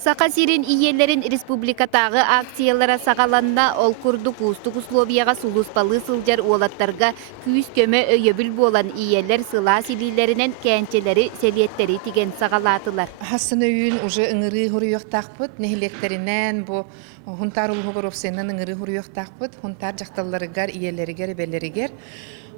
Сақа сирин иелерин республикатағы акциялара сағаланна ол курдук устук условияға сулуспалы сылжар уолаттарға күйіс көмө өйөбіл болан иелер сыла силилеринен кәнчелері селиеттері тиген сағалатылар. Хасын өйін уже ыңыры хуруйоқтақпыт, нехилектеринен бу хунтар улхугоровсенен ыңыры хуруйоқтақпыт, хунтар жақталарыгар, иелеригер, белеригер.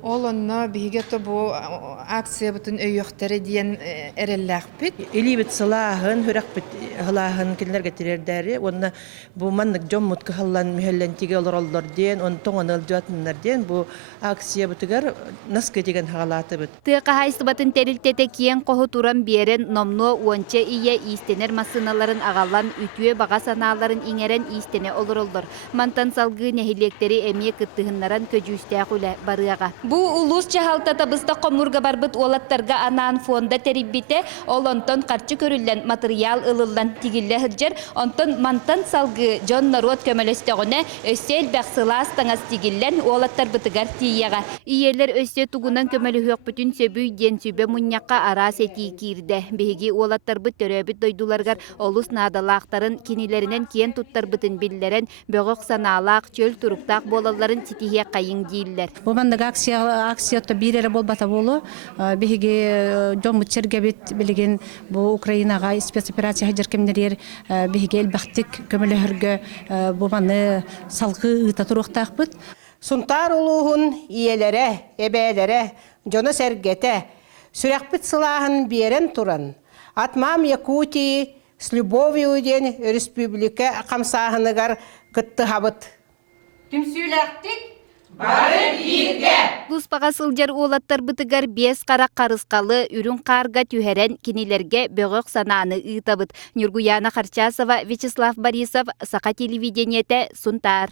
Ол онно бигето бу акция бүтүн өйөктери диен эреллакпит. Элибит сылаахын, хүракпит хылаахын киллерге тирердери, онна бу маннык жоммут кахаллан мөхеллентиге олороллор диен, он тоңоныл жуатыннар диен, бу акция бүтүгер наскы деген хагалаты бит. Тыка хайсыбатын терилтете киен коху туран берен номно уонча ие истенер масыналарын агалан үтүе бага санааларын иңерен истене олоролдор. Мантан салгы нехилектери эмие кыттыгыннаран көжүүстэ куле барыага. Бу улус чахалтата быста комурга барбыт олаттарга анаан фонда териббите, ол онтон карчы көрүллен материал ылылдан тигилле хыджер, онтон мантан салгы жон народ көмөлөстөгүнө өссел баксылаас таңас тигиллен олаттар бытыгар тияга. Иелер өссө тугунан көмөлүхөк бүтүн сөбүй ден сүбө муньякка ара сети кирде. Беги олаттар быт төрөбүт дойдуларгар олус наадалаактарын кинилеринен киен туттар бытын биллерен бөгөк санаалаак чөл туруктаак болаларын титихе кайың дииллер. Акцията бирere болбата болу, биһиги жоммут чергебит билген бу Украинага спецоперация хажыркемнер биһиги элбахтик көмөлөһөргө бу маны салгы ыта туруктакпыт. Сунтар улуһун иелере, эбелере, жона сергете, сүрәкпит сылаһын берен туран. Атмам Якутии с любовью ден республика камсаһыныгар кытты хабыт. Түмсүләктик Луспаға сылжар олаттар бытыгар 5 қара қарысқалы үрін қарға түхерен кинилерге бөгөк сананы ыйтабыт. Нюргуяна Харчасова, Вячеслав Борисов, Сақа телевидениете, Сунтар.